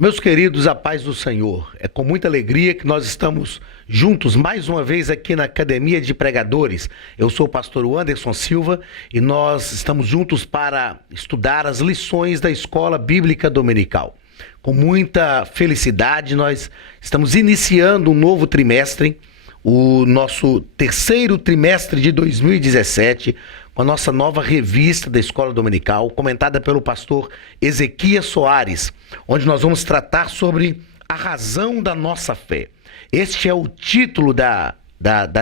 Meus queridos, a paz do Senhor. É com muita alegria que nós estamos juntos mais uma vez aqui na Academia de Pregadores. Eu sou o pastor Anderson Silva e nós estamos juntos para estudar as lições da Escola Bíblica Dominical. Com muita felicidade, nós estamos iniciando um novo trimestre, o nosso terceiro trimestre de 2017, com a nossa nova revista da Escola Dominical, comentada pelo pastor Ezequias Soares, onde nós vamos tratar sobre a razão da nossa fé. Este é o título da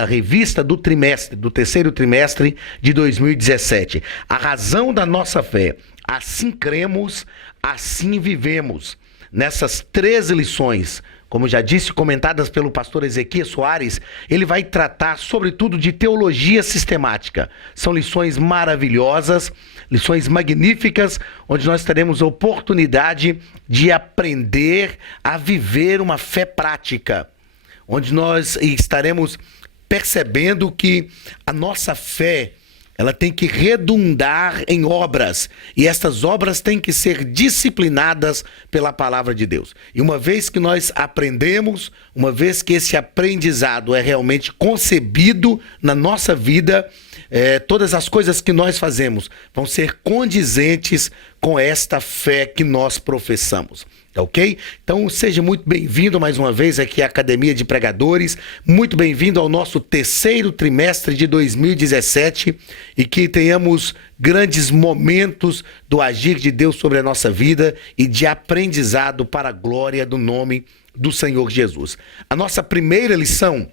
revista do trimestre, do terceiro trimestre de 2017. A razão da nossa fé. Assim cremos, assim vivemos. Nessas 13 lições, como já disse, comentadas pelo pastor Ezequias Soares, ele vai tratar sobretudo de teologia sistemática. São lições maravilhosas, lições magníficas, onde nós teremos a oportunidade de aprender a viver uma fé prática, onde nós estaremos percebendo que a nossa fé, ela tem que redundar em obras, e estas obras têm que ser disciplinadas pela palavra de Deus. E uma vez que nós aprendemos, uma vez que esse aprendizado é realmente concebido na nossa vida, todas as coisas que nós fazemos vão ser condizentes com esta fé que nós professamos. Ok? Então seja muito bem-vindo mais uma vez aqui à Academia de Pregadores, muito bem-vindo ao nosso terceiro trimestre de 2017 e que tenhamos grandes momentos do agir de Deus sobre a nossa vida e de aprendizado para a glória do nome do Senhor Jesus. A nossa primeira lição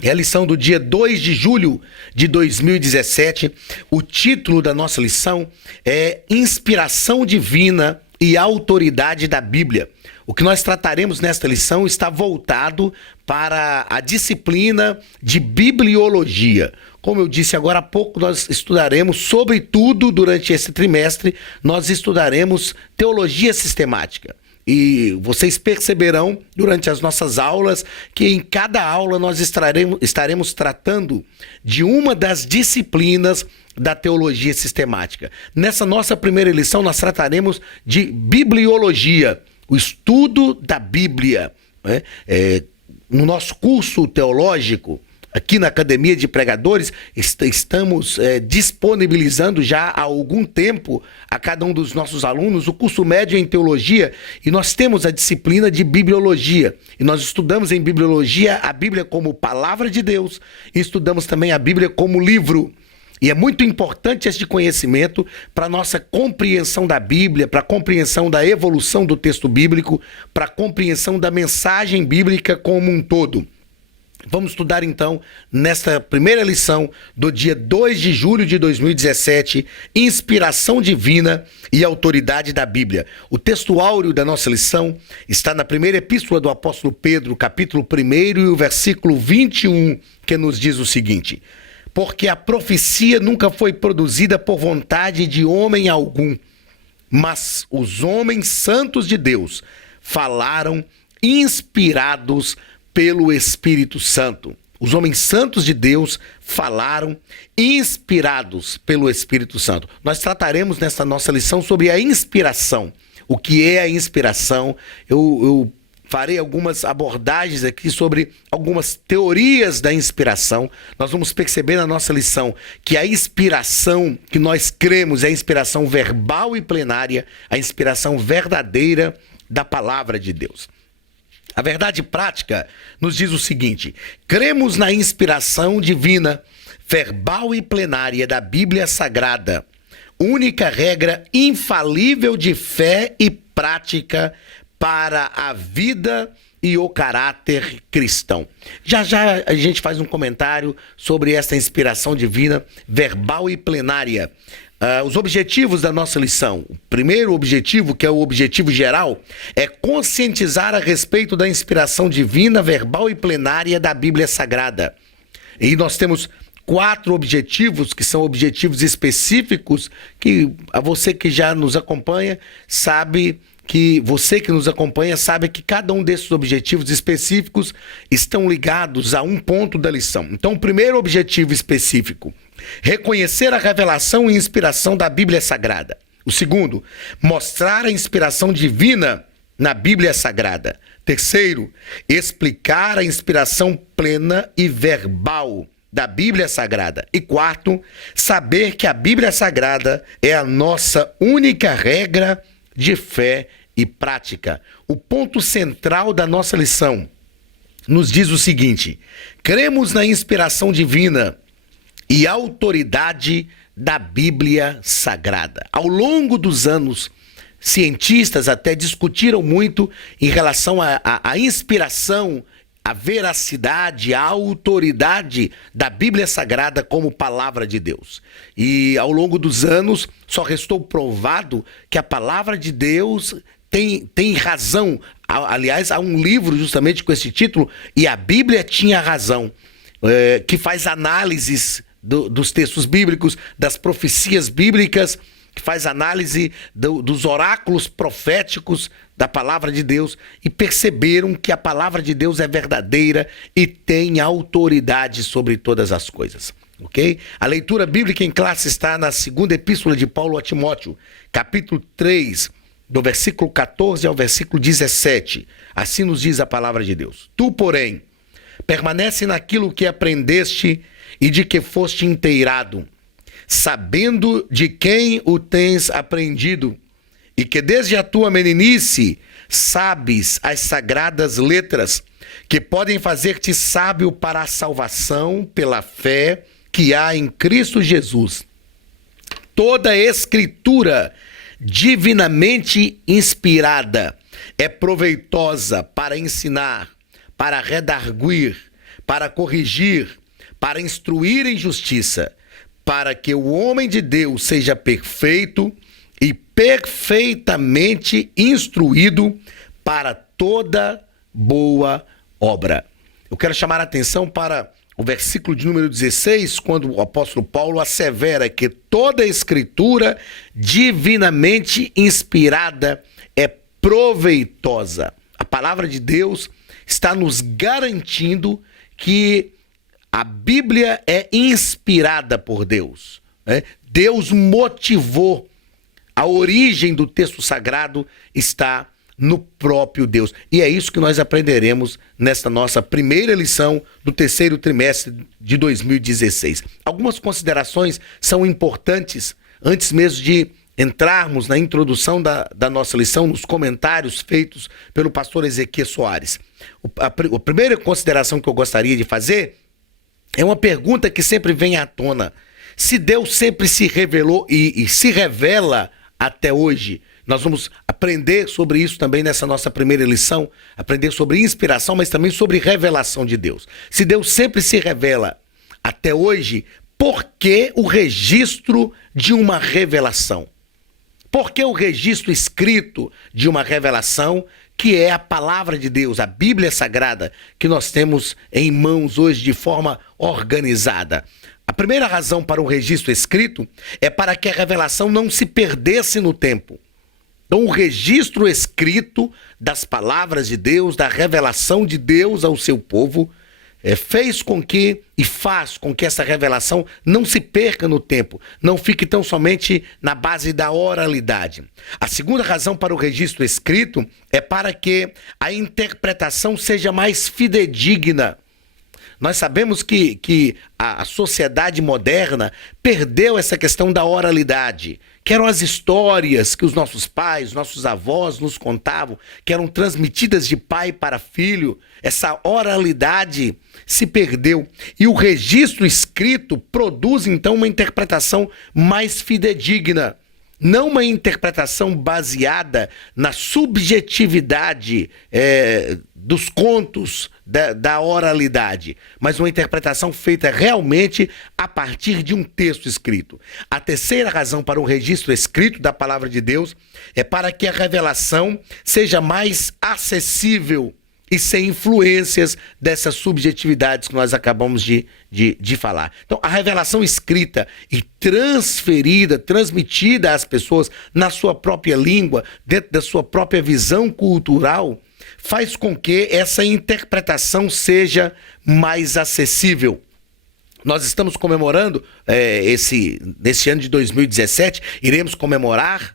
é a lição do dia 2 de julho de 2017. O título da nossa lição é Inspiração Divina e Autoridade da Bíblia. O que nós trataremos nesta lição está voltado para a disciplina de bibliologia. Como eu disse agora há pouco, nós estudaremos, sobretudo durante esse trimestre, nós estudaremos teologia sistemática. E vocês perceberão durante as nossas aulas que em cada aula nós estaremos tratando de uma das disciplinas da teologia sistemática. Nessa nossa primeira lição nós trataremos de bibliologia, o estudo da Bíblia, né? No nosso curso teológico, aqui na Academia de Pregadores, estamos disponibilizando já há algum tempo a cada um dos nossos alunos o curso médio em teologia, e nós temos a disciplina de bibliologia. E nós estudamos em bibliologia a Bíblia como palavra de Deus e estudamos também a Bíblia como livro. E é muito importante este conhecimento para a nossa compreensão da Bíblia, para a compreensão da evolução do texto bíblico, para a compreensão da mensagem bíblica como um todo. Vamos estudar então, nesta primeira lição do dia 2 de julho de 2017, Inspiração Divina e Autoridade da Bíblia. O texto áureo da nossa lição está na primeira epístola do apóstolo Pedro, capítulo 1 e o versículo 21, que nos diz o seguinte: porque a profecia nunca foi produzida por vontade de homem algum, mas os homens santos de Deus falaram inspirados pelo Espírito Santo. Os homens santos de Deus falaram inspirados pelo Espírito Santo. Nós trataremos nesta nossa lição sobre a inspiração. O que é a inspiração? Eu farei algumas abordagens aqui sobre algumas teorias da inspiração. Nós vamos perceber na nossa lição que a inspiração que nós cremos é a inspiração verbal e plenária, a inspiração verdadeira da palavra de Deus. A verdade prática nos diz o seguinte: cremos na inspiração divina, verbal e plenária da Bíblia Sagrada, única regra infalível de fé e prática para a vida e o caráter cristão. Já já a gente faz um comentário sobre essa inspiração divina, verbal e plenária. Os objetivos da nossa lição. O primeiro objetivo, que é o objetivo geral, é conscientizar a respeito da inspiração divina, verbal e plenária da Bíblia Sagrada. E nós temos 4 objetivos, que são objetivos específicos, que a você que já nos acompanha sabe que cada um desses objetivos específicos estão ligados a um ponto da lição. Então, o primeiro objetivo específico: reconhecer a revelação e inspiração da Bíblia Sagrada. O segundo, mostrar a inspiração divina na Bíblia Sagrada. Terceiro, explicar a inspiração plena e verbal da Bíblia Sagrada. E quarto, saber que a Bíblia Sagrada é a nossa única regra de fé e prática. O ponto central da nossa lição nos diz o seguinte: cremos na inspiração divina e autoridade da Bíblia Sagrada. Ao longo dos anos, cientistas até discutiram muito em relação à inspiração, a veracidade, a autoridade da Bíblia Sagrada como palavra de Deus. E ao longo dos anos só restou provado que a palavra de Deus tem razão. Aliás, há um livro justamente com esse título, E a Bíblia Tinha Razão, que faz análises dos textos bíblicos, das profecias bíblicas, que faz análise dos oráculos proféticos da palavra de Deus, e perceberam que a palavra de Deus é verdadeira e tem autoridade sobre todas as coisas. Ok? A leitura bíblica em classe está na segunda epístola de Paulo a Timóteo, capítulo 3, do versículo 14 ao versículo 17. Assim nos diz a palavra de Deus: Tu, porém, permanece naquilo que aprendeste e de que foste inteirado, sabendo de quem o tens aprendido, e que desde a tua meninice sabes as sagradas letras, que podem fazer-te sábio para a salvação pela fé que há em Cristo Jesus. Toda a Escritura divinamente inspirada é proveitosa para ensinar, para redarguir, para corrigir, para instruir em justiça, para que o homem de Deus seja perfeito e perfeitamente instruído para toda boa obra. Eu quero chamar a atenção para o versículo de número 16, quando o apóstolo Paulo assevera que toda a Escritura divinamente inspirada é proveitosa. A palavra de Deus está nos garantindo que a Bíblia é inspirada por Deus, né? Deus motivou. A origem do texto sagrado está no próprio Deus. E é isso que nós aprenderemos nesta nossa primeira lição do terceiro trimestre de 2016. Algumas considerações são importantes antes mesmo de entrarmos na introdução da nossa lição, nos comentários feitos pelo pastor Ezequiel Soares. A primeira consideração que eu gostaria de fazer é uma pergunta que sempre vem à tona. Se Deus sempre se revelou e se revela até hoje, nós vamos aprender sobre isso também nessa nossa primeira lição, aprender sobre inspiração, mas também sobre revelação de Deus. Se Deus sempre se revela até hoje, por que o registro de uma revelação? Por que o registro escrito de uma revelação, que é a palavra de Deus, a Bíblia Sagrada, que nós temos em mãos hoje de forma organizada? A primeira razão para o registro escrito é para que a revelação não se perdesse no tempo. Então, o registro escrito das palavras de Deus, da revelação de Deus ao seu povo, fez com que e faz com que essa revelação não se perca no tempo, não fique tão somente na base da oralidade. A segunda razão para o registro escrito é para que a interpretação seja mais fidedigna. Nós sabemos que a sociedade moderna perdeu essa questão da oralidade, que eram as histórias que os nossos pais, nossos avós nos contavam, que eram transmitidas de pai para filho. Essa oralidade se perdeu. E o registro escrito produz, então, uma interpretação mais fidedigna. Não uma interpretação baseada na subjetividade dos contos da oralidade, mas uma interpretação feita realmente a partir de um texto escrito. A terceira razão para o registro escrito da palavra de Deus é para que a revelação seja mais acessível e sem influências dessas subjetividades que nós acabamos de falar. Então, a revelação escrita e transferida, transmitida às pessoas na sua própria língua, dentro da sua própria visão cultural, faz com que essa interpretação seja mais acessível. Nós estamos comemorando nesse ano de 2017, iremos comemorar,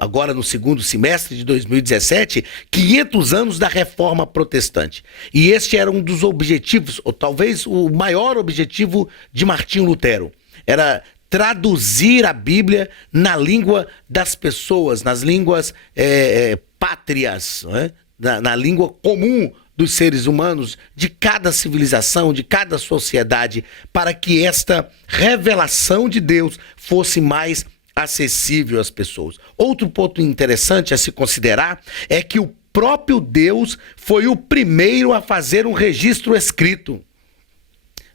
agora no segundo semestre de 2017, 500 anos da Reforma Protestante. E este era um dos objetivos, ou talvez o maior objetivo de Martinho Lutero. Era traduzir a Bíblia na língua das pessoas, nas línguas pátrias, na língua comum dos seres humanos, de cada civilização, de cada sociedade, para que esta revelação de Deus fosse mais acessível às pessoas. Outro ponto interessante a se considerar é que o próprio Deus foi o primeiro a fazer um registro escrito.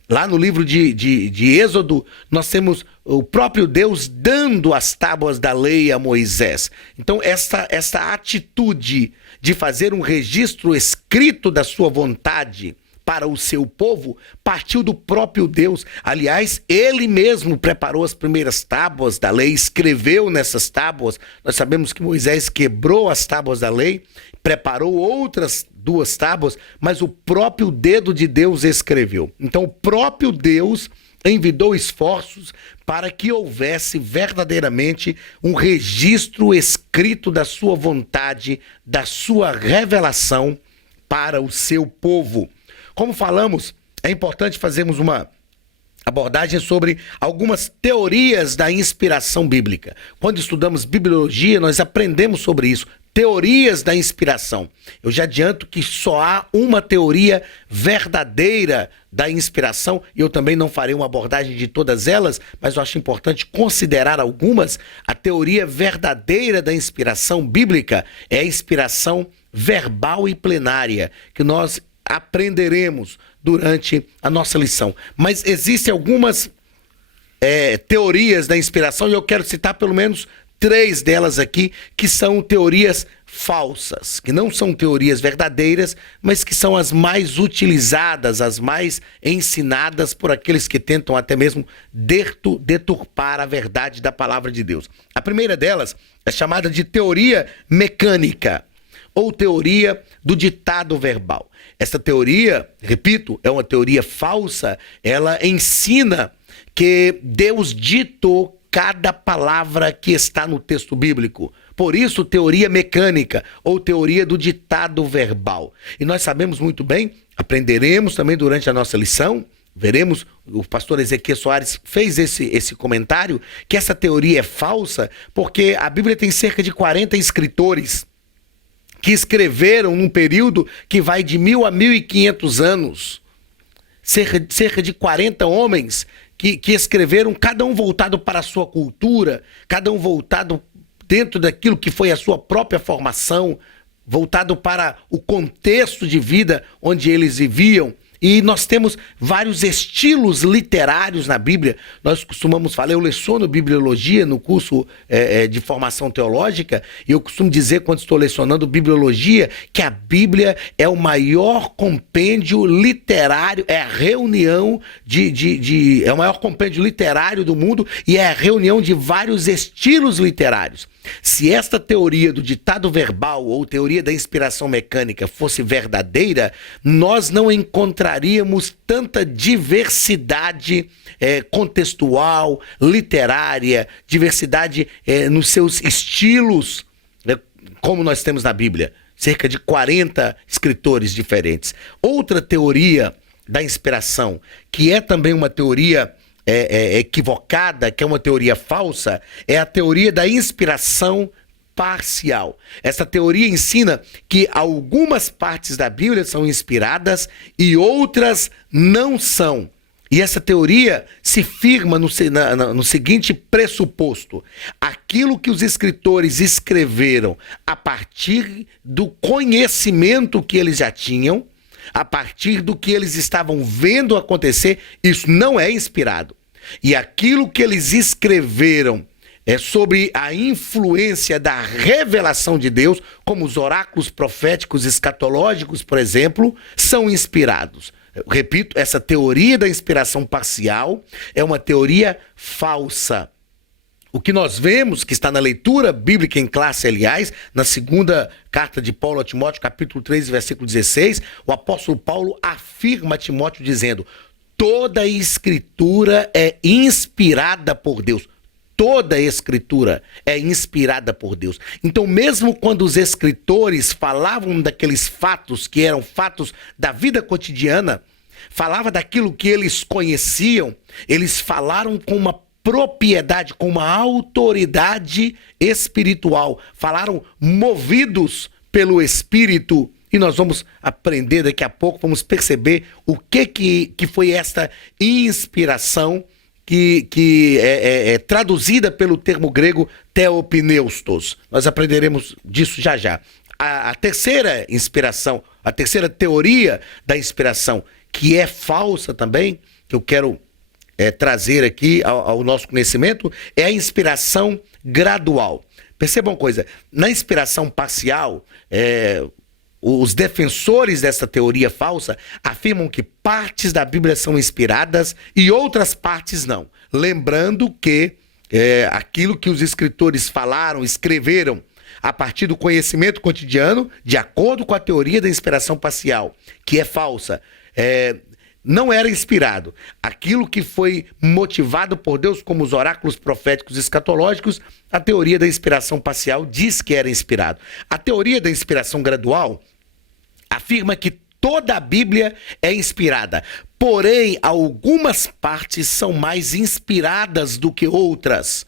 Lá no livro de Êxodo, nós temos o próprio Deus dando as tábuas da lei a Moisés. Então, essa atitude de fazer um registro escrito da sua vontade para o seu povo partiu do próprio Deus. Aliás, ele mesmo preparou as primeiras tábuas da lei, escreveu nessas tábuas. Nós sabemos que Moisés quebrou as tábuas da lei, preparou outras 2 tábuas, mas o próprio dedo de Deus escreveu. Então, o próprio Deus envidou esforços para que houvesse verdadeiramente um registro escrito da sua vontade, da sua revelação para o seu povo. Como falamos, é importante fazermos uma abordagem sobre algumas teorias da inspiração bíblica. Quando estudamos bibliologia, nós aprendemos sobre isso. Teorias da inspiração. Eu já adianto que só há uma teoria verdadeira da inspiração, e eu também não farei uma abordagem de todas elas, mas eu acho importante considerar algumas. A teoria verdadeira da inspiração bíblica é a inspiração verbal e plenária, que nós aprenderemos durante a nossa lição. Mas existem algumas teorias da inspiração, e eu quero citar pelo menos 3 delas aqui, que são teorias falsas, que não são teorias verdadeiras, mas que são as mais utilizadas, as mais ensinadas por aqueles que tentam até mesmo deturpar a verdade da palavra de Deus. A primeira delas é chamada de teoria mecânica, ou teoria do ditado verbal. Essa teoria, repito, é uma teoria falsa. Ela ensina que Deus ditou cada palavra que está no texto bíblico. Por isso, teoria mecânica ou teoria do ditado verbal. E nós sabemos muito bem, aprenderemos também durante a nossa lição, veremos, o pastor Ezequiel Soares fez esse comentário, que essa teoria é falsa porque a Bíblia tem cerca de 40 escritores que escreveram num período que vai de 1000 a 1500 anos. Cerca de 40 homens que escreveram, cada um voltado para a sua cultura, cada um voltado dentro daquilo que foi a sua própria formação, voltado para o contexto de vida onde eles viviam. E nós temos vários estilos literários na Bíblia. Nós costumamos falar, eu leciono bibliologia no curso de formação teológica, e eu costumo dizer, quando estou lecionando bibliologia, que a Bíblia é o maior compêndio literário, é a reunião é o maior compêndio literário do mundo, e é a reunião de vários estilos literários. Se esta teoria do ditado verbal ou teoria da inspiração mecânica fosse verdadeira, nós não encontraríamos tanta diversidade contextual, literária, diversidade nos seus estilos, como nós temos na Bíblia. Cerca de 40 escritores diferentes. Outra teoria da inspiração, que é também uma teoria equivocada, que é uma teoria falsa, é a teoria da inspiração parcial. Essa teoria ensina que algumas partes da Bíblia são inspiradas e outras não são. E essa teoria se firma no seguinte pressuposto: aquilo que os escritores escreveram a partir do conhecimento que eles já tinham, a partir do que eles estavam vendo acontecer, isso não é inspirado. E aquilo que eles escreveram sobre a influência da revelação de Deus, como os oráculos proféticos escatológicos, por exemplo, são inspirados. Eu repito, essa teoria da inspiração parcial é uma teoria falsa. O que nós vemos, que está na leitura bíblica em classe, aliás, na segunda carta de Paulo a Timóteo, capítulo 3, versículo 16, o apóstolo Paulo afirma a Timóteo dizendo: toda a Escritura é inspirada por Deus. Toda a Escritura é inspirada por Deus. Então, mesmo quando os escritores falavam daqueles fatos que eram fatos da vida cotidiana, falava daquilo que eles conheciam, eles falaram com uma propriedade, com uma autoridade espiritual. Falaram movidos pelo Espírito. E nós vamos aprender daqui a pouco, vamos perceber o que foi esta inspiração que é traduzida pelo termo grego theopneustos. Nós aprenderemos disso já já. A terceira inspiração, a terceira teoria da inspiração, que é falsa também, que eu quero trazer aqui ao nosso conhecimento, é a inspiração gradual. Percebam uma coisa, na inspiração parcial, os defensores dessa teoria falsa afirmam que partes da Bíblia são inspiradas e outras partes não. Lembrando que aquilo que os escritores falaram, escreveram, a partir do conhecimento cotidiano, de acordo com a teoria da inspiração parcial, que é falsa, não era inspirado. Aquilo que foi motivado por Deus, como os oráculos proféticos escatológicos, a teoria da inspiração parcial diz que era inspirado. A teoria da inspiração gradual afirma que toda a Bíblia é inspirada, porém algumas partes são mais inspiradas do que outras.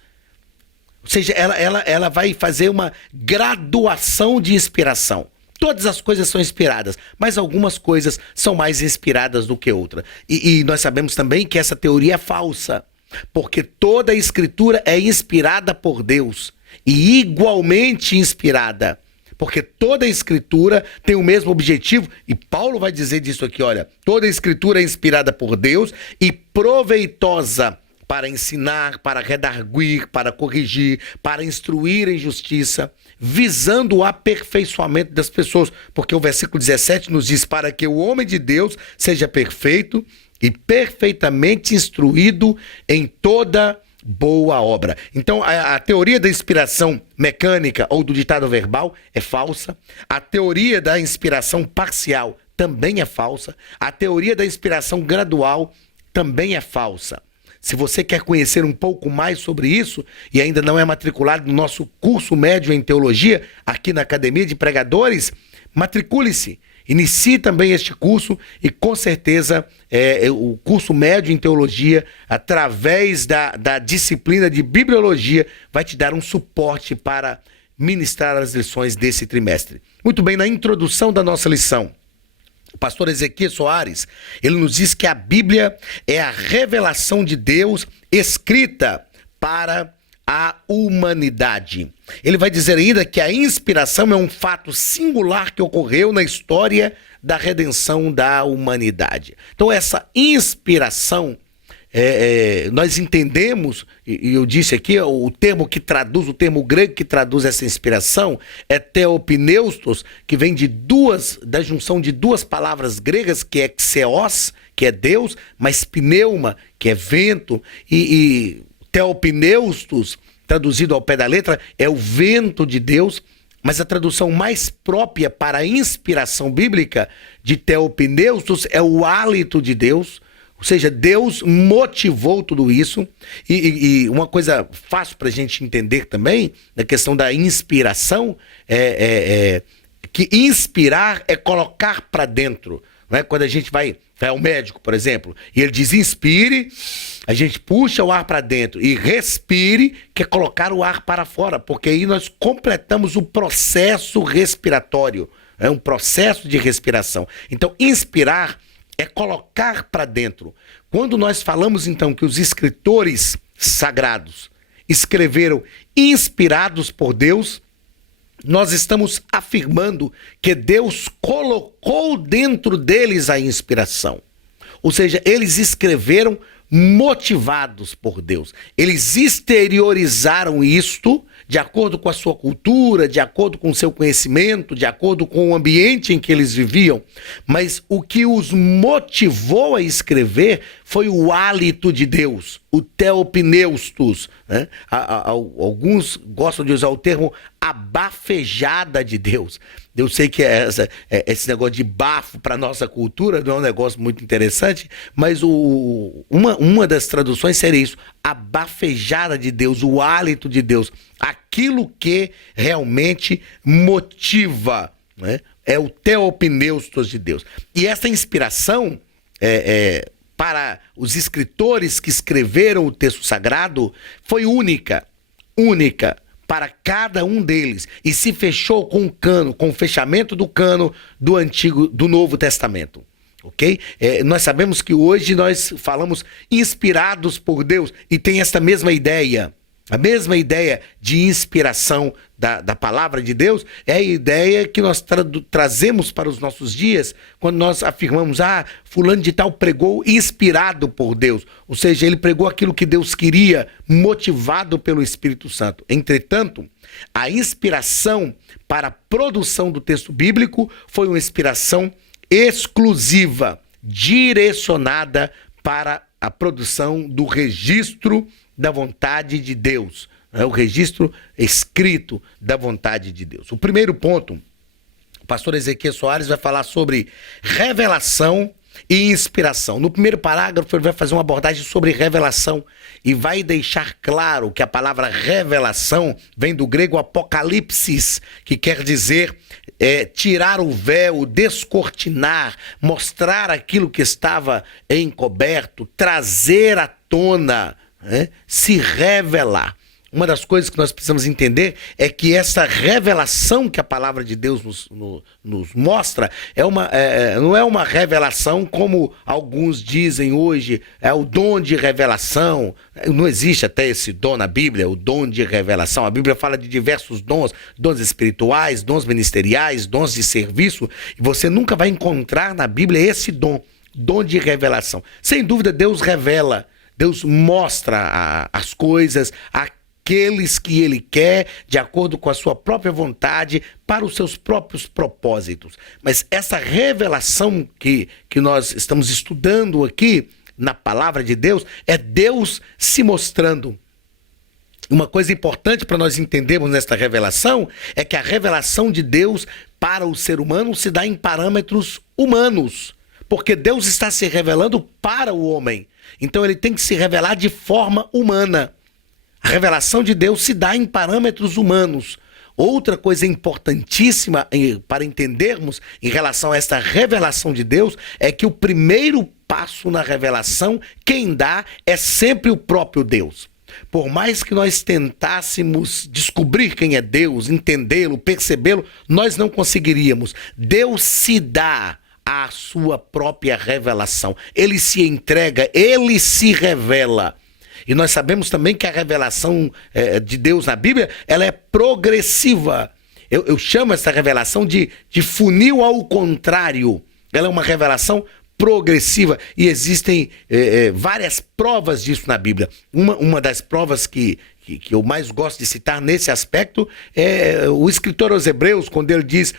Ou seja, ela vai fazer uma graduação de inspiração. Todas as coisas são inspiradas, mas algumas coisas são mais inspiradas do que outras. E nós sabemos também que essa teoria é falsa, porque toda a Escritura é inspirada por Deus e igualmente inspirada. Porque toda a Escritura tem o mesmo objetivo, e Paulo vai dizer disso aqui, olha, toda a Escritura é inspirada por Deus e proveitosa para ensinar, para redarguir, para corrigir, para instruir em justiça, visando o aperfeiçoamento das pessoas. Porque o versículo 17 nos diz, para que o homem de Deus seja perfeito e perfeitamente instruído em toda boa obra. Então, a teoria da inspiração mecânica ou do ditado verbal é falsa. A teoria da inspiração parcial também é falsa. A teoria da inspiração gradual também é falsa. Se você quer conhecer um pouco mais sobre isso e ainda não é matriculado no nosso curso médio em teologia, aqui na Academia de Pregadores, matricule-se. Inicie também este curso e com certeza o curso médio em teologia, através da disciplina de bibliologia, vai te dar um suporte para ministrar as lições desse trimestre. Muito bem, na introdução da nossa lição, o pastor Ezequiel Soares, ele nos diz que a Bíblia é a revelação de Deus escrita para a humanidade. Ele vai dizer ainda que a inspiração é um fato singular que ocorreu na história da redenção da humanidade. Então essa inspiração, nós entendemos, e eu disse aqui, o termo grego que traduz essa inspiração é theopneustos, que vem da junção de duas palavras gregas, que é xeos, que é Deus, mas pneuma, que é vento, e theopneustos, traduzido ao pé da letra, é o vento de Deus, mas a tradução mais própria para a inspiração bíblica de theopneustos é o hálito de Deus. Ou seja, Deus motivou tudo isso. E uma coisa fácil para a gente entender também, na questão da inspiração, que inspirar é colocar para dentro. Não é? Quando a gente vai ao médico, por exemplo, e ele diz inspire, a gente puxa o ar para dentro, e respire, que é colocar o ar para fora, porque aí nós completamos o processo respiratório, é um processo de respiração. Então, inspirar é colocar para dentro. Quando nós falamos, então, que os escritores sagrados escreveram inspirados por Deus, nós estamos afirmando que Deus colocou dentro deles a inspiração. Ou seja, eles escreveram motivados por Deus. Eles exteriorizaram isto de acordo com a sua cultura, de acordo com o seu conhecimento, de acordo com o ambiente em que eles viviam. Mas o que os motivou a escrever foi o hálito de Deus, o theopneustos, né? Alguns gostam de usar o termo a bafejada de Deus. Eu sei que esse negócio de bafo para nossa cultura não é um negócio muito interessante, mas uma das traduções seria isso, a bafejada de Deus, o hálito de Deus, aquilo que realmente motiva, né? É o theopneustos de Deus. E essa inspiração para os escritores que escreveram o texto sagrado foi única para cada um deles, e se fechou com o cano, com o fechamento do cano do Novo Testamento. Ok? Nós sabemos que hoje nós falamos inspirados por Deus, e tem esta mesma ideia. A mesma ideia de inspiração da palavra de Deus é a ideia que nós trazemos para os nossos dias quando nós afirmamos, fulano de tal pregou inspirado por Deus. Ou seja, ele pregou aquilo que Deus queria, motivado pelo Espírito Santo. Entretanto, a inspiração para a produção do texto bíblico foi uma inspiração exclusiva, direcionada para a produção do registro da vontade de Deus, o registro escrito da vontade de Deus. O primeiro ponto, o pastor Ezequiel Soares vai falar sobre revelação e inspiração. No primeiro parágrafo ele vai fazer uma abordagem sobre revelação e vai deixar claro que a palavra revelação vem do grego apocalipsis, que quer dizer tirar o véu, descortinar, mostrar aquilo que estava encoberto, trazer à tona, se revelar. Uma das coisas que nós precisamos entender é que essa revelação que a palavra de Deus nos mostra não é uma revelação como alguns dizem hoje, é o dom de revelação. Não existe até esse dom na Bíblia, o dom de revelação. A Bíblia fala de diversos dons, dons espirituais, dons ministeriais, dons de serviço, e você nunca vai encontrar na Bíblia esse dom de revelação. Sem dúvida, Deus revela, Deus mostra as coisas, aqueles que Ele quer, de acordo com a sua própria vontade, para os seus próprios propósitos. Mas essa revelação que nós estamos estudando aqui, na palavra de Deus, é Deus se mostrando. Uma coisa importante para nós entendermos nesta revelação é que a revelação de Deus para o ser humano se dá em parâmetros humanos, porque Deus está se revelando para o homem. Então ele tem que se revelar de forma humana. A revelação de Deus se dá em parâmetros humanos. Outra coisa importantíssima para entendermos em relação a esta revelação de Deus é que o primeiro passo na revelação, quem dá é sempre o próprio Deus. Por mais que nós tentássemos descobrir quem é Deus, entendê-lo, percebê-lo, nós não conseguiríamos. Deus se dá a sua própria revelação. Ele se entrega, ele se revela. E nós sabemos também que a revelação de Deus na Bíblia, ela é progressiva. Eu chamo essa revelação de funil ao contrário. Ela é uma revelação progressiva e existem várias provas disso na Bíblia. Uma das provas que eu mais gosto de citar nesse aspecto é o escritor aos Hebreus, quando ele diz: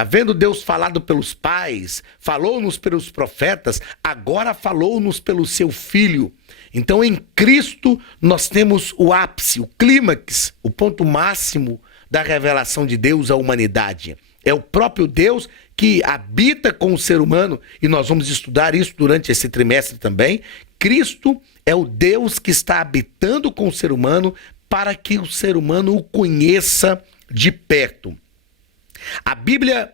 havendo Deus falado pelos pais, falou-nos pelos profetas, agora falou-nos pelo seu Filho. Então, em Cristo, nós temos o ápice, o clímax, o ponto máximo da revelação de Deus à humanidade. É o próprio Deus que habita com o ser humano, e nós vamos estudar isso durante esse trimestre também. Cristo é o Deus que está habitando com o ser humano para que o ser humano o conheça de perto. A Bíblia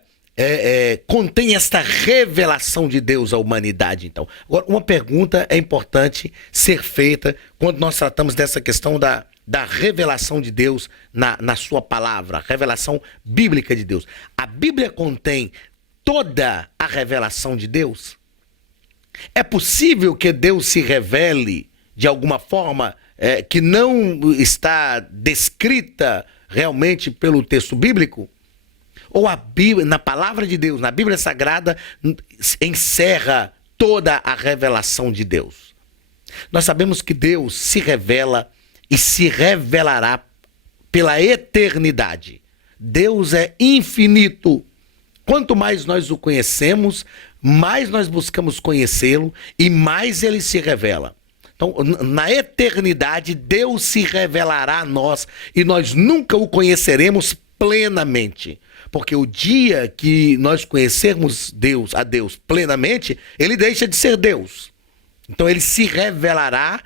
contém esta revelação de Deus à humanidade, então. Agora, uma pergunta é importante ser feita quando nós tratamos dessa questão da revelação de Deus na sua palavra, revelação bíblica de Deus. A Bíblia contém toda a revelação de Deus? É possível que Deus se revele de alguma forma que não está descrita realmente pelo texto bíblico? Ou a Bíblia, na palavra de Deus, na Bíblia Sagrada, encerra toda a revelação de Deus? Nós sabemos que Deus se revela e se revelará pela eternidade. Deus é infinito. Quanto mais nós o conhecemos, mais nós buscamos conhecê-lo e mais ele se revela. Então, na eternidade, Deus se revelará a nós e nós nunca o conheceremos plenamente. Porque o dia que nós conhecermos a Deus plenamente, ele deixa de ser Deus. Então, ele se revelará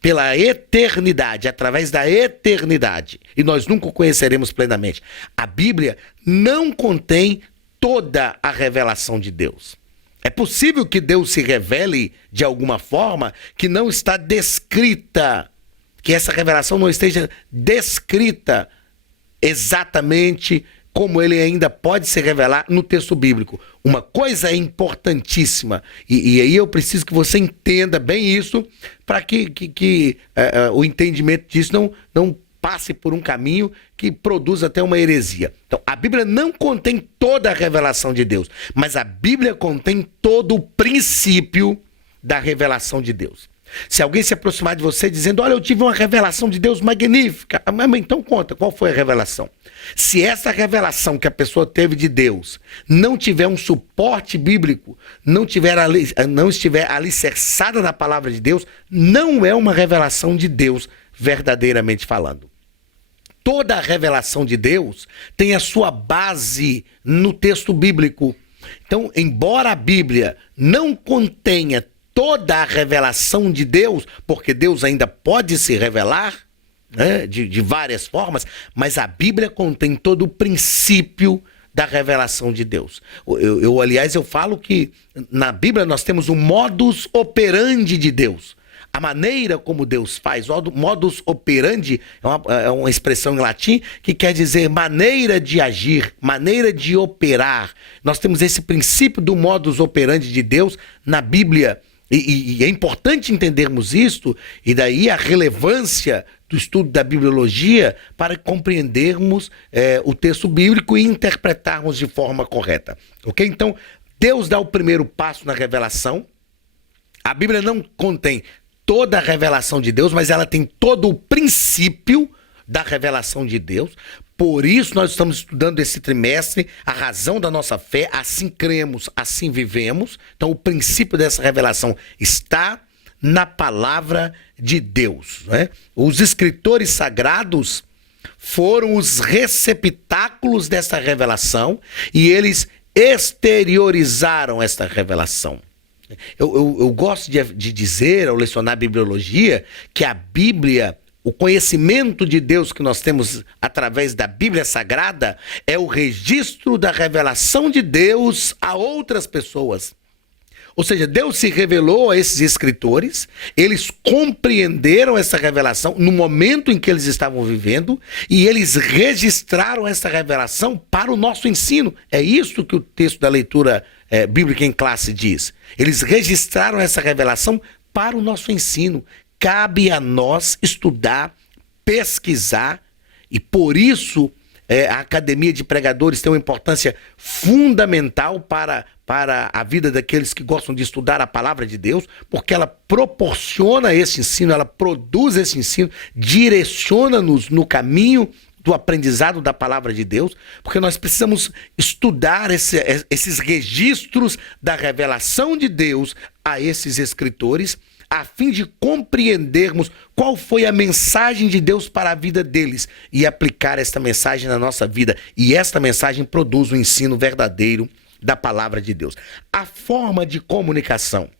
pela eternidade, através da eternidade. E nós nunca o conheceremos plenamente. A Bíblia não contém toda a revelação de Deus. É possível que Deus se revele de alguma forma que não está descrita, que essa revelação não esteja descrita exatamente como ele ainda pode se revelar no texto bíblico. Uma coisa é importantíssima, e aí eu preciso que você entenda bem isso, para que o entendimento disso não passe por um caminho que produz até uma heresia. Então, a Bíblia não contém toda a revelação de Deus, mas a Bíblia contém todo o princípio da revelação de Deus. Se alguém se aproximar de você dizendo, olha, eu tive uma revelação de Deus magnífica, mas então conta, qual foi a revelação? Se essa revelação que a pessoa teve de Deus não tiver um suporte bíblico, não estiver alicerçada na palavra de Deus, não é uma revelação de Deus verdadeiramente falando. Toda a revelação de Deus tem a sua base no texto bíblico. Então, embora a Bíblia não contenha toda a revelação de Deus, porque Deus ainda pode se revelar, né, de várias formas, mas a Bíblia contém todo o princípio da revelação de Deus. Aliás, eu falo que na Bíblia nós temos o modus operandi de Deus. A maneira como Deus faz, o modus operandi é uma expressão em latim que quer dizer maneira de agir, maneira de operar. Nós temos esse princípio do modus operandi de Deus na Bíblia. E é importante entendermos isto, e daí a relevância do estudo da bibliologia para compreendermos o texto bíblico e interpretarmos de forma correta. Ok? Então, Deus dá o primeiro passo na revelação. A Bíblia não contém toda a revelação de Deus, mas ela tem todo o princípio da revelação de Deus. Por isso nós estamos estudando esse trimestre a razão da nossa fé, assim cremos, assim vivemos. Então o princípio dessa revelação está na palavra de Deus, né? Os escritores sagrados foram os receptáculos dessa revelação e eles exteriorizaram esta revelação. Eu gosto de dizer, ao lecionar bibliologia, que a Bíblia, o conhecimento de Deus que nós temos através da Bíblia Sagrada, é o registro da revelação de Deus a outras pessoas. Ou seja, Deus se revelou a esses escritores, eles compreenderam essa revelação no momento em que eles estavam vivendo e eles registraram essa revelação para o nosso ensino. É isso que o texto da leitura bíblica em classe diz. Eles registraram essa revelação para o nosso ensino. Cabe a nós estudar, pesquisar, e por isso a Academia de Pregadores tem uma importância fundamental para a vida daqueles que gostam de estudar a palavra de Deus, porque ela proporciona esse ensino, ela produz esse ensino, direciona-nos no caminho do aprendizado da palavra de Deus, porque nós precisamos estudar esses registros da revelação de Deus a esses escritores, a fim de compreendermos qual foi a mensagem de Deus para a vida deles e aplicar esta mensagem na nossa vida. E esta mensagem produz o ensino verdadeiro da palavra de Deus. A forma de comunicação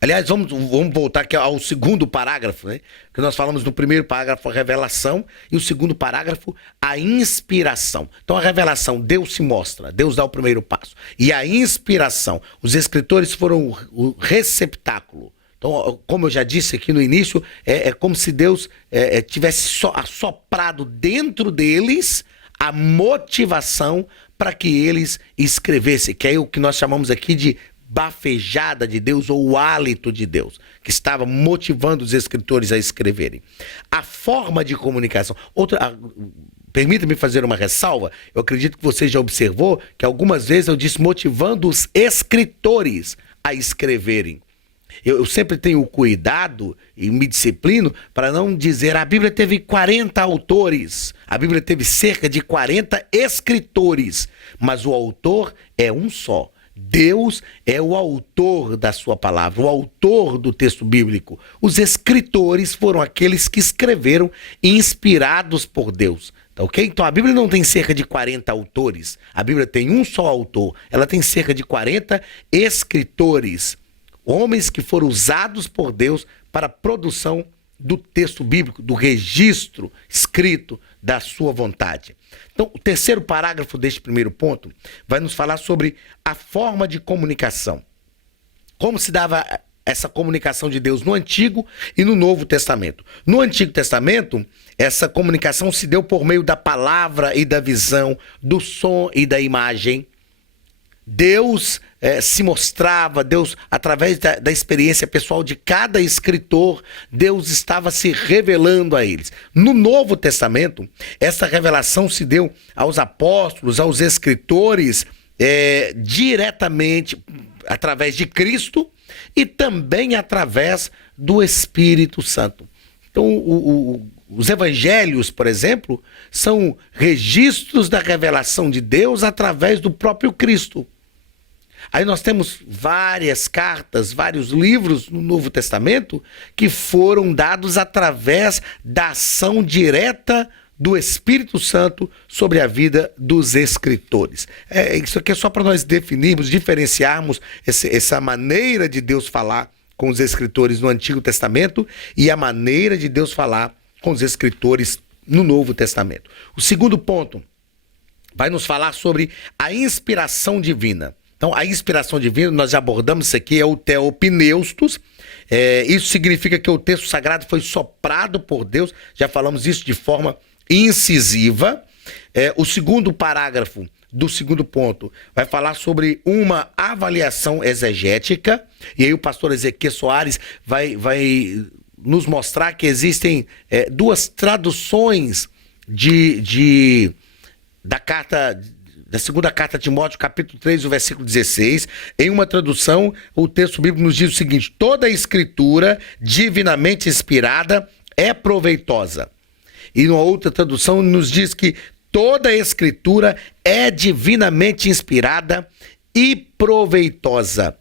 Aliás, vamos voltar aqui ao segundo parágrafo, né? Que nós falamos no primeiro parágrafo a revelação e o segundo parágrafo a inspiração. Então a revelação, Deus se mostra, Deus dá o primeiro passo. E a inspiração, os escritores foram o receptáculo. Então, como eu já disse aqui no início, é como se Deus tivesse assoprado dentro deles a motivação para que eles escrevessem, que é o que nós chamamos aqui de bafejada de Deus ou o hálito de Deus, que estava motivando os escritores a escreverem. A forma de comunicação. Permita-me fazer uma ressalva. Eu acredito que você já observou que algumas vezes eu disse motivando os escritores a escreverem. Eu sempre tenho cuidado e me disciplino para não dizer a Bíblia teve 40 autores, a Bíblia teve cerca de 40 escritores, mas o autor é um só. Deus é o autor da sua palavra, o autor do texto bíblico. Os escritores foram aqueles que escreveram inspirados por Deus. Tá, ok? Então a Bíblia não tem cerca de 40 autores, a Bíblia tem um só autor, ela tem cerca de 40 escritores. Homens que foram usados por Deus para a produção do texto bíblico, do registro escrito da sua vontade. Então, o terceiro parágrafo deste primeiro ponto vai nos falar sobre a forma de comunicação. Como se dava essa comunicação de Deus no Antigo e no Novo Testamento. No Antigo Testamento, essa comunicação se deu por meio da palavra e da visão, do som e da imagem. Deus se mostrava, Deus, através da experiência pessoal de cada escritor, Deus estava se revelando a eles. No Novo Testamento, essa revelação se deu aos apóstolos, aos escritores, diretamente através de Cristo e também através do Espírito Santo. Então, os evangelhos, por exemplo, são registros da revelação de Deus através do próprio Cristo. Aí nós temos várias cartas, vários livros no Novo Testamento que foram dados através da ação direta do Espírito Santo sobre a vida dos escritores. Isso aqui é só para nós definirmos, diferenciarmos essa maneira de Deus falar com os escritores no Antigo Testamento e a maneira de Deus falar com os escritores no Novo Testamento. O segundo ponto vai nos falar sobre a inspiração divina. Então, a inspiração divina, nós já abordamos isso aqui, é o theopneustos. Isso significa que o texto sagrado foi soprado por Deus, já falamos isso de forma incisiva. O segundo parágrafo do segundo ponto vai falar sobre uma avaliação exegética, e aí o pastor Ezequiel Soares vai nos mostrar que existem duas traduções da segunda carta a Timóteo, capítulo 3, o versículo 16. Em uma tradução, o texto bíblico nos diz o seguinte: toda a escritura divinamente inspirada é proveitosa. E numa outra tradução nos diz que toda a escritura é divinamente inspirada e proveitosa.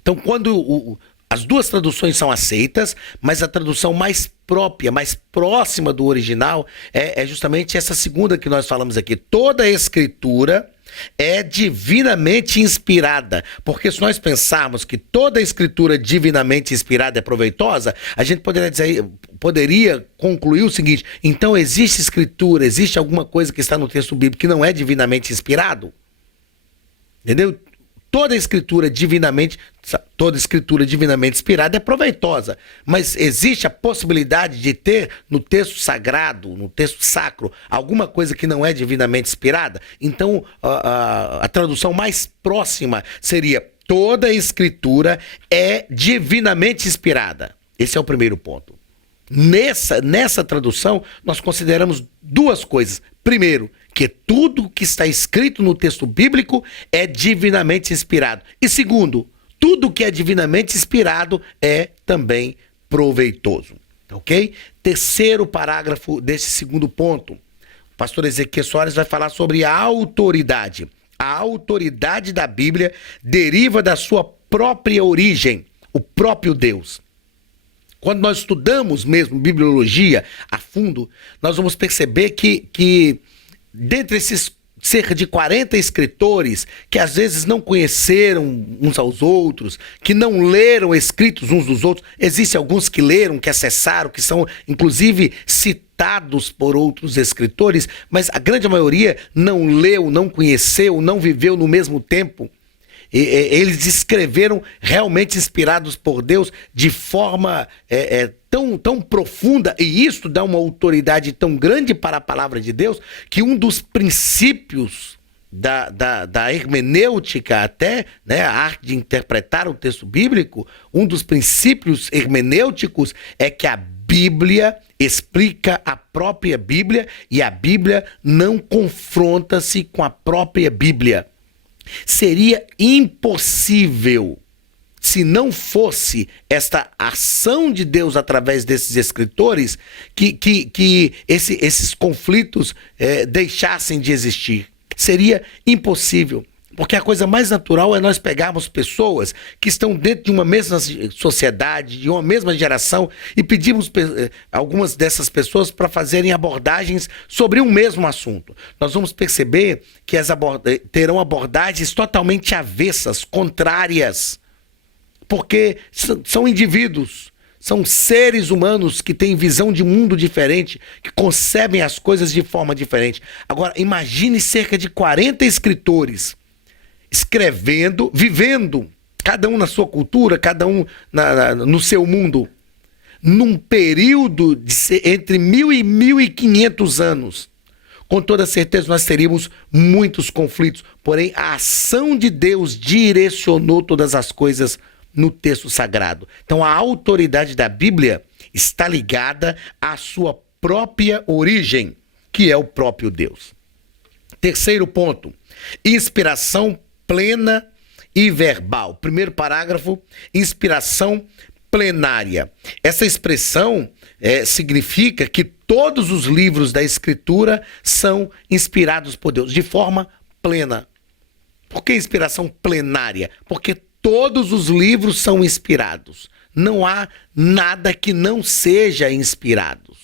Então, quando as duas traduções são aceitas, mas a tradução mais própria, mais próxima do original é justamente essa segunda que nós falamos aqui. Toda a escritura é divinamente inspirada, porque se nós pensarmos que toda a escritura divinamente inspirada é proveitosa, a gente poderia concluir o seguinte: então existe escritura, existe alguma coisa que está no texto bíblico que não é divinamente inspirado? Entendeu? Toda escritura divinamente inspirada é proveitosa, mas existe a possibilidade de ter no texto sagrado, no texto sacro, alguma coisa que não é divinamente inspirada? Então, a tradução mais próxima seria: toda escritura é divinamente inspirada. Esse é o primeiro ponto. Nessa tradução, nós consideramos duas coisas. Primeiro, que tudo que está escrito no texto bíblico é divinamente inspirado. E segundo, tudo que é divinamente inspirado é também proveitoso. Ok? Terceiro parágrafo desse segundo ponto. O pastor Ezequiel Soares vai falar sobre a autoridade. A autoridade da Bíblia deriva da sua própria origem, o próprio Deus. Quando nós estudamos mesmo bibliologia a fundo, nós vamos perceber que dentre esses cerca de 40 escritores que às vezes não conheceram uns aos outros, que não leram escritos uns dos outros, existem alguns que leram, que acessaram, que são inclusive citados por outros escritores, mas a grande maioria não leu, não conheceu, não viveu no mesmo tempo. Eles escreveram realmente inspirados por Deus de forma tão profunda, e isso dá uma autoridade tão grande para a palavra de Deus, que um dos princípios da hermenêutica até, né, a arte de interpretar o texto bíblico, um dos princípios hermenêuticos é que a Bíblia explica a própria Bíblia e a Bíblia não confronta-se com a própria Bíblia. Seria impossível se não fosse esta ação de Deus através desses escritores, que esses conflitos deixassem de existir. Seria impossível. Porque a coisa mais natural é nós pegarmos pessoas que estão dentro de uma mesma sociedade, de uma mesma geração, e pedirmos algumas dessas pessoas para fazerem abordagens sobre um mesmo assunto. Nós vamos perceber que terão abordagens totalmente avessas, contrárias, porque são indivíduos, são seres humanos que têm visão de mundo diferente, que concebem as coisas de forma diferente. Agora, imagine cerca de 40 escritores escrevendo, vivendo, cada um na sua cultura, cada um no seu mundo, num período de entre 1000 e 1500 anos. Com toda certeza nós teríamos muitos conflitos, porém a ação de Deus direcionou todas as coisas no texto sagrado. Então a autoridade da Bíblia está ligada à sua própria origem, que é o próprio Deus. Terceiro ponto, inspiração plena e verbal. Primeiro parágrafo, inspiração plenária. Essa expressão significa que todos os livros da Escritura são inspirados por Deus, de forma plena. Por que inspiração plenária? Porque todos os livros são inspirados. Não há nada que não seja inspirado.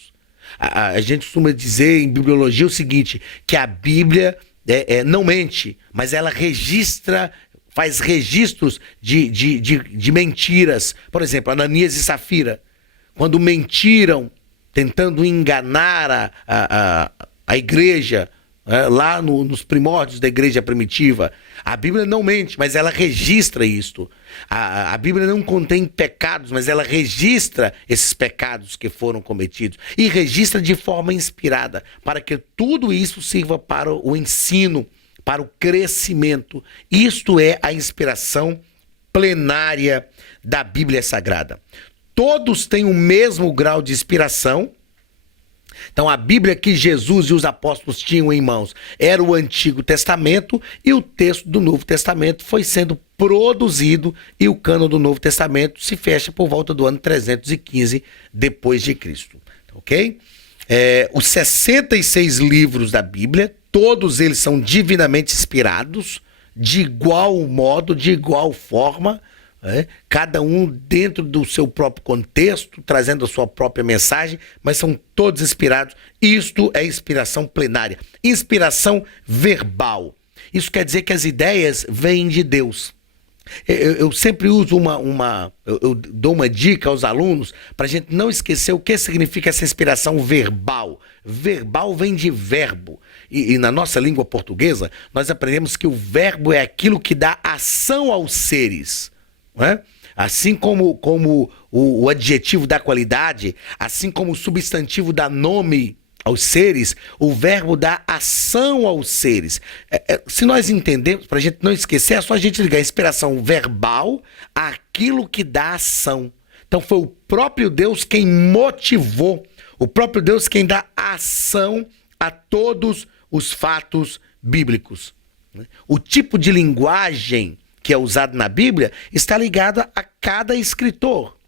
A gente costuma dizer em bibliologia o seguinte, que a Bíblia não mente, mas ela faz registros de mentiras. Por exemplo, Ananias e Safira, quando mentiram, tentando enganar a igreja, lá nos primórdios da igreja primitiva, a Bíblia não mente, mas ela registra isto. A Bíblia não contém pecados, mas ela registra esses pecados que foram cometidos e registra de forma inspirada, para que tudo isso sirva para o ensino, para o crescimento. Isto é a inspiração plenária da Bíblia Sagrada. Todos têm o mesmo grau de inspiração. Então a Bíblia que Jesus e os apóstolos tinham em mãos era o Antigo Testamento, e o texto do Novo Testamento foi sendo produzido, e o cânon do Novo Testamento se fecha por volta do ano 315 depois de Cristo. Ok? Os 66 livros da Bíblia, todos eles são divinamente inspirados, de igual modo, de igual forma, cada um dentro do seu próprio contexto, trazendo a sua própria mensagem, mas são todos inspirados. Isto é inspiração plenária, inspiração verbal. Isso quer dizer que as ideias vêm de Deus. Eu sempre uso eu dou uma dica aos alunos para a gente não esquecer o que significa essa inspiração verbal. Verbal vem de verbo. E na nossa língua portuguesa, nós aprendemos que o verbo é aquilo que dá ação aos seres. Assim como o adjetivo dá qualidade, assim como o substantivo dá nome aos seres, o verbo dá ação aos seres. Se nós entendemos, para a gente não esquecer, é só a gente ligar a inspiração verbal àquilo que dá ação. Então foi o próprio Deus quem motivou, o próprio Deus quem dá ação a todos os fatos bíblicos. O tipo de linguagem que é usado na Bíblia está ligado a cada escritor.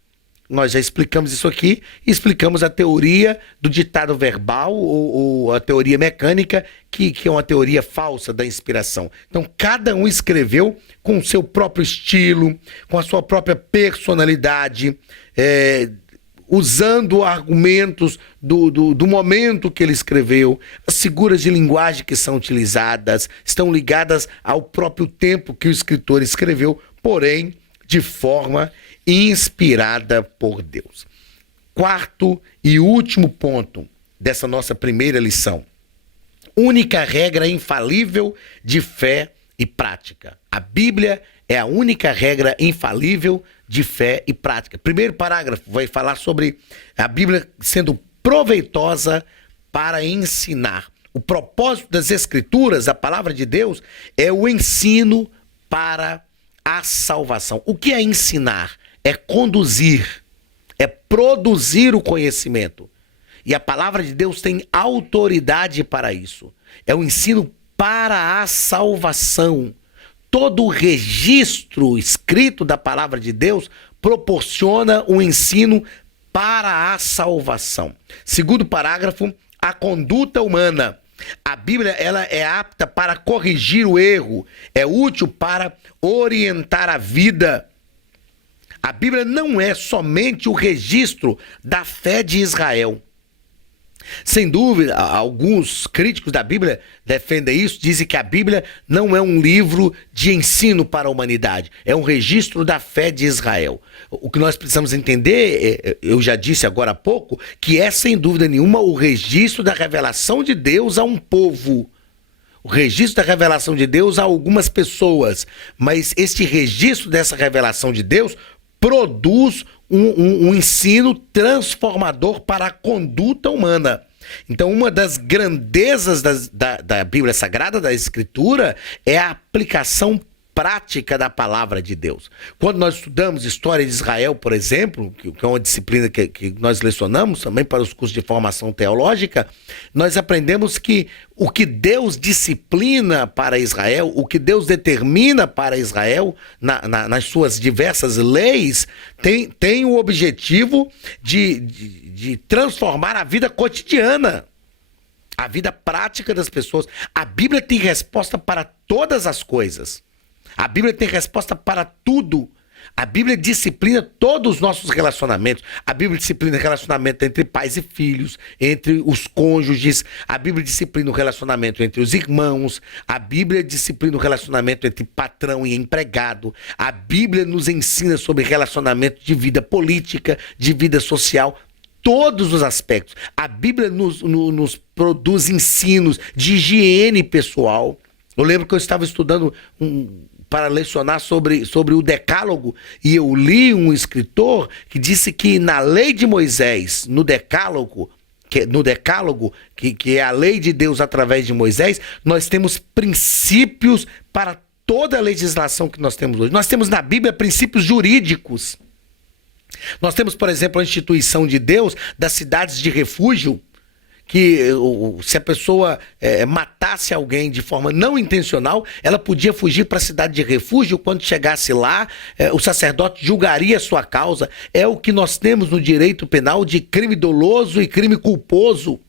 Nós já explicamos isso aqui, explicamos a teoria do ditado verbal ou a teoria mecânica, que é uma teoria falsa da inspiração. Então, cada um escreveu com o seu próprio estilo, com a sua própria personalidade, usando argumentos do momento que ele escreveu. As figuras de linguagem que são utilizadas estão ligadas ao próprio tempo que o escritor escreveu, porém, de forma inspirada por Deus. Quarto e último ponto dessa nossa primeira lição. Única regra infalível de fé e prática. A Bíblia é a única regra infalível de fé e prática. Primeiro parágrafo vai falar sobre a Bíblia sendo proveitosa para ensinar. O propósito das Escrituras, a palavra de Deus, é o ensino para a salvação. O que é ensinar? É conduzir, é produzir o conhecimento. E a palavra de Deus tem autoridade para isso. É o ensino para a salvação. todo o registro escrito da palavra de Deus proporciona um ensino para a salvação. Segundo parágrafo, a conduta humana. A Bíblia, ela é apta para corrigir o erro, é útil para orientar a vida. A Bíblia não é somente o registro da fé de Israel. Sem dúvida, alguns críticos da Bíblia defendem isso, dizem que a Bíblia não é um livro de ensino para a humanidade, é um registro da fé de Israel. O que nós precisamos entender, eu já disse agora há pouco, que é sem dúvida nenhuma o registro da revelação de Deus a um povo. O registro da revelação de Deus a algumas pessoas, mas este registro dessa revelação de Deus produz um ensino transformador para a conduta humana. Então, uma das grandezas da Bíblia Sagrada, da Escritura, é a aplicação prática da palavra de Deus. Quando nós estudamos história de Israel, por exemplo, que é uma disciplina que nós lecionamos também para os cursos de formação teológica, nós aprendemos que o que Deus disciplina para Israel, o que Deus determina para Israel, nas suas diversas leis, tem o objetivo de transformar a vida cotidiana, a vida prática das pessoas. A Bíblia tem resposta para todas as coisas. A Bíblia tem resposta para tudo. A Bíblia disciplina todos os nossos relacionamentos. A Bíblia disciplina o relacionamento entre pais e filhos, entre os cônjuges. A Bíblia disciplina o relacionamento entre os irmãos. A Bíblia disciplina o relacionamento entre patrão e empregado. A Bíblia nos ensina sobre relacionamento de vida política, de vida social, todos os aspectos. A Bíblia nos produz ensinos de higiene pessoal. Eu lembro que eu estava estudando para lecionar sobre o Decálogo, e eu li um escritor que disse que na lei de Moisés, no Decálogo, que é a lei de Deus através de Moisés, nós temos princípios para toda a legislação que nós temos hoje. Nós temos na Bíblia princípios jurídicos. Nós temos, por exemplo, a instituição de Deus das cidades de refúgio, que se a pessoa matasse alguém de forma não intencional, ela podia fugir para a cidade de refúgio. Quando chegasse lá, o sacerdote julgaria a sua causa. É o que nós temos no direito penal de crime doloso e crime culposo.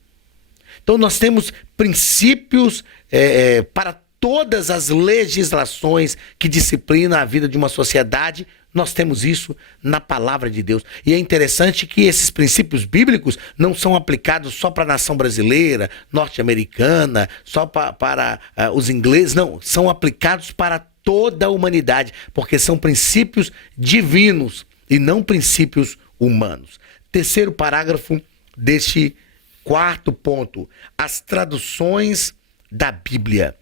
Então nós temos princípios para todas as legislações que disciplinam a vida de uma sociedade. Nós temos isso na palavra de Deus. E é interessante que esses princípios bíblicos não são aplicados só para a nação brasileira, norte-americana, só para os ingleses. Não, são aplicados para toda a humanidade, porque são princípios divinos e não princípios humanos. Terceiro parágrafo deste quarto ponto: as traduções da Bíblia.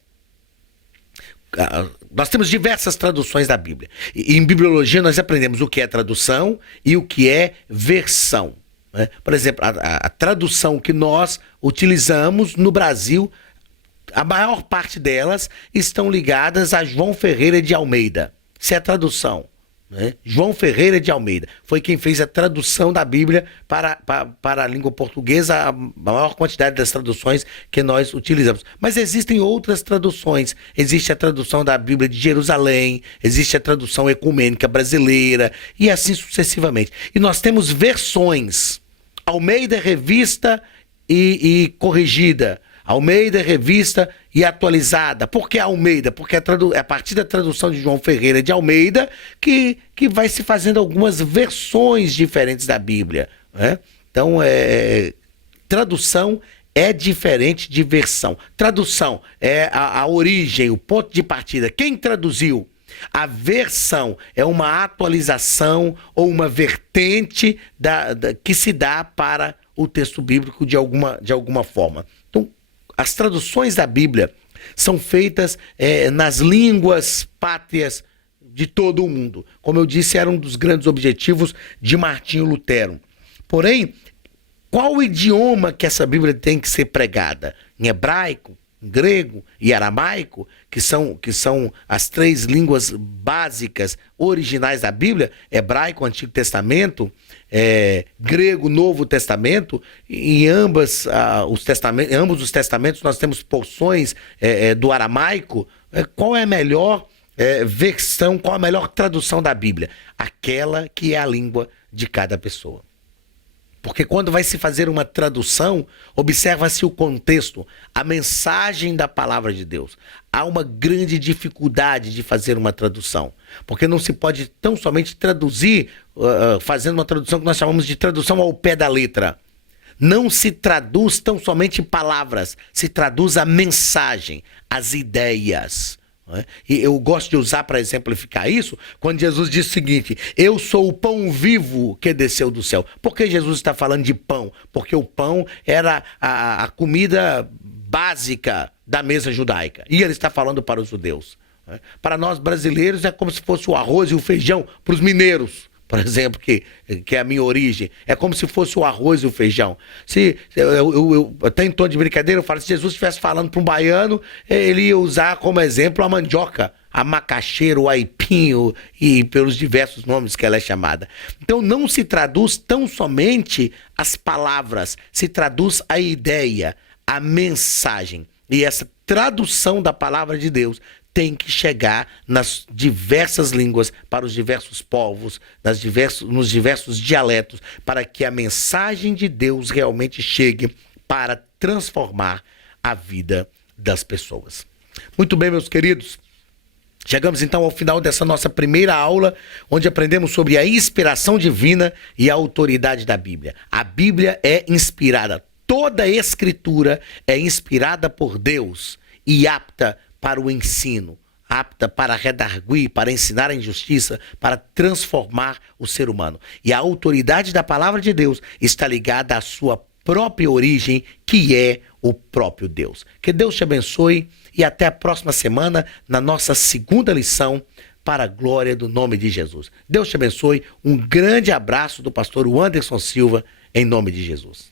Nós temos diversas traduções da Bíblia. E em bibliologia nós aprendemos o que é tradução e o que é versão, né? Por exemplo, a tradução que nós utilizamos no Brasil, a maior parte delas estão ligadas a João Ferreira de Almeida. Isso é a tradução, né? João Ferreira de Almeida foi quem fez a tradução da Bíblia para a língua portuguesa, a maior quantidade das traduções que nós utilizamos. Mas existem outras traduções. Existe a tradução da Bíblia de Jerusalém, existe a tradução ecumênica brasileira e assim sucessivamente. E nós temos versões: Almeida Revista e Corrigida, Almeida Revista e Atualizada. Por que Almeida? Porque é a partir da tradução de João Ferreira de Almeida que vai se fazendo algumas versões diferentes da Bíblia, né? Então, tradução é diferente de versão. Tradução é a origem, o ponto de partida. Quem traduziu? A versão é uma atualização ou uma vertente que se dá para o texto bíblico de alguma forma. Então, as traduções da Bíblia são feitas nas línguas pátrias de todo o mundo. Como eu disse, era um dos grandes objetivos de Martinho Lutero. Porém, qual o idioma que essa Bíblia tem que ser pregada? Em hebraico, em grego e aramaico, que são as três línguas básicas originais da Bíblia: hebraico, Antigo Testamento, grego, Novo Testamento. Em ambos os testamentos nós temos porções do aramaico. Qual é a melhor versão, qual a melhor tradução da Bíblia? Aquela que é a língua de cada pessoa. Porque quando vai se fazer uma tradução, observa-se o contexto, a mensagem da palavra de Deus. Há uma grande dificuldade de fazer uma tradução, porque não se pode tão somente traduzir, fazendo uma tradução que nós chamamos de tradução ao pé da letra. Não se traduz tão somente palavras, se traduz a mensagem, as ideias. E eu gosto de usar para exemplificar isso, quando Jesus diz o seguinte: eu sou o pão vivo que desceu do céu. Por que Jesus está falando de pão? Porque o pão era a comida básica da mesa judaica. E ele está falando para os judeus. Para nós brasileiros é como se fosse o arroz e o feijão. Para os mineiros, por exemplo, que é a minha origem, é como se fosse o arroz e o feijão. Se eu até em tom de brincadeira, eu falo, se Jesus estivesse falando para um baiano, ele ia usar como exemplo a mandioca, a macaxeira, o aipim, e pelos diversos nomes que ela é chamada. Então não se traduz tão somente as palavras, se traduz a ideia, a mensagem. E essa tradução da palavra de Deus tem que chegar nas diversas línguas, para os diversos povos, nos diversos dialetos, para que a mensagem de Deus realmente chegue para transformar a vida das pessoas. Muito bem, meus queridos. Chegamos então ao final dessa nossa primeira aula, onde aprendemos sobre a inspiração divina e a autoridade da Bíblia. A Bíblia é inspirada. Toda a Escritura é inspirada por Deus e apta para o ensino, apta para redarguir, para ensinar a injustiça, para transformar o ser humano. E a autoridade da palavra de Deus está ligada à sua própria origem, que é o próprio Deus. Que Deus te abençoe e até a próxima semana na nossa segunda lição, para a glória do nome de Jesus. Deus te abençoe. Um grande abraço do pastor Anderson Silva, em nome de Jesus.